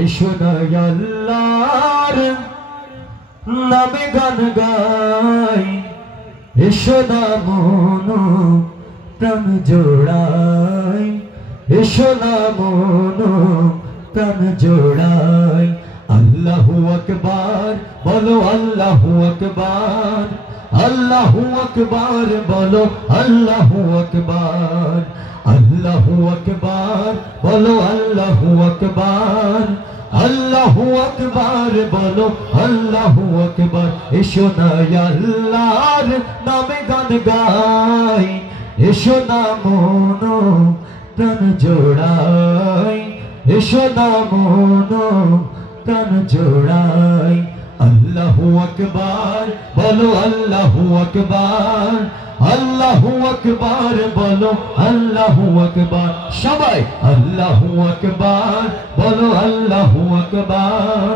এসো না আল্লাহর নামে গান গাই, এসো না মন প্রাণ জোড়াই, এসো না মন প্রাণ জোড়াই। আল্লাহু আকবার বলো, আল্লাহু আকবার, আল্লাহু আকবার বলো, আল্লাহু আকবার, আল্লাহু আকবার বলো, আল্লাহু আকবার, আল্লাহু আকবার বলো, আল্লাহু আকবার। এসো না আল্লাহর নামে গান গাই, এসো না মন প্রাণ জোড়াই, এসো না মন প্রাণ জোড়াই। আল্লাহু আকবার বলো, আল্লাহু আকবার, আল্লাহু আকবার বলো, আল্লাহু আকবার। সবাই আল্লাহু আকবার বলো, আল্লাহু আকবার,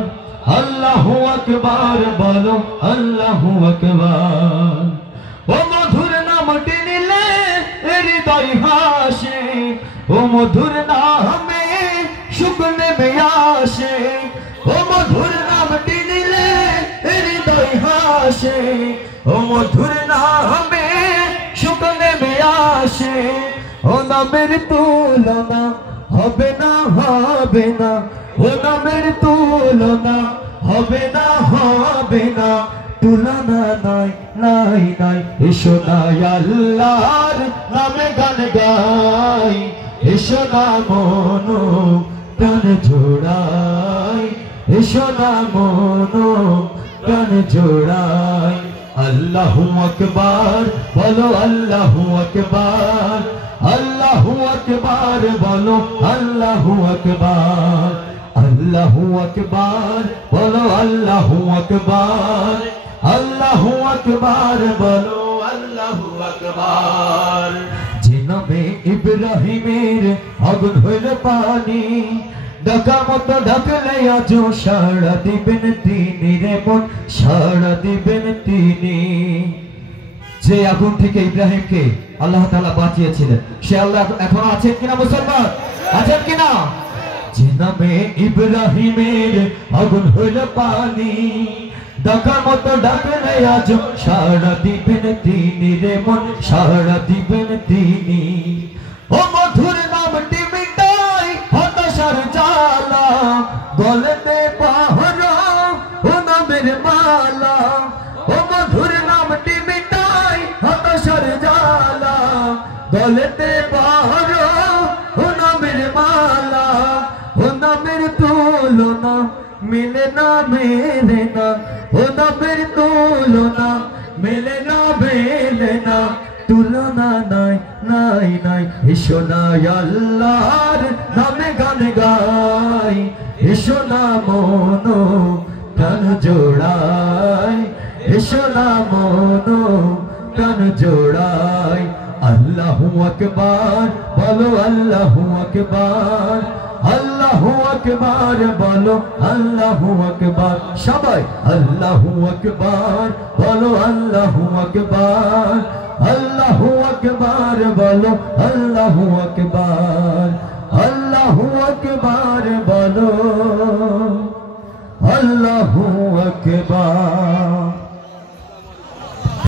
আল্লাহু আকবার বলো, আল্লাহু আকবার। ও মধুর নামটি নিলে হৃদয় হাসে, ও মধুর নামে সুখ নেমে আসে, ও মধুর নামটি নিলে হৃদয় হাসে, ও মধুর নামে সুখ নেমে আসে। ও নামের তুলনা হবে না, হবে না, ও নামের তুলনা হবে না, হবে না, তুলনা নাই, নাই, নাই। এসো না আল্লাহর নামে গান গাই, এসো না মন প্রাণ জোড়াই, এসো না মন প্রাণ জোড়াই। আল্লাহু আকবার বলো, আল্লাহু আকবার, আল্লাহু আকবার বলো, আল্লাহু আকবার, আল্লাহু আকবার বলো, আল্লাহু আকবার, আল্লাহু আকবার বলো, আল্লাহু আকবার। যে নামে ইব্রাহিমের আগুন হইল পানি, ডাকা মতো ডাকলে আজ সাড়া দিবেন তিনি রে মন, সাড়া দিবেন তিনি। যে আগুন থেকে ইব্রাহিমকে আল্লাহ তাআলা বাঁচিয়েছিলেন, সে আল্লাহ এখন আছেন কিনা মুসলমান? আছেন কিনা? যে নামে ইব্রাহিমের আগুন হইল পানি, ডাকা মতো ডাকলে আজ সাড়া দিবেন তিনি রে মন, সাড়া দিবেন তিনি। ও মধুর নামটি মিটাই হতাশার জ্বালা, গলেতে পাহারা ও নামের মালা, ও মধুর নামটি মিটাই হতাশার জ্বালা, গলেতে পাহারা ও নামের মালা। ও নামের তুলনা মিলে না, মেলে না, ও নামের তুলনা মেলে না, মেলে না, তুলনা নাই, নাই, নাই। এসো না আল্লাহর নামে গান গাই, এসো না মন প্রাণ জোড়াই, এসো না মন প্রাণ জোড়াই। আল্লাহু আকবার বলো, আল্লাহু আকবার, আল্লাহু আকবার বলো, আল্লাহু আকবার। সবাই আল্লাহু আকবার বলো, আল্লাহু আকবার, আল্লাহু আকবার বলো, আল্লাহু আকবার, আল্লাহু আকবার বলো, আল্লাহু আকবার।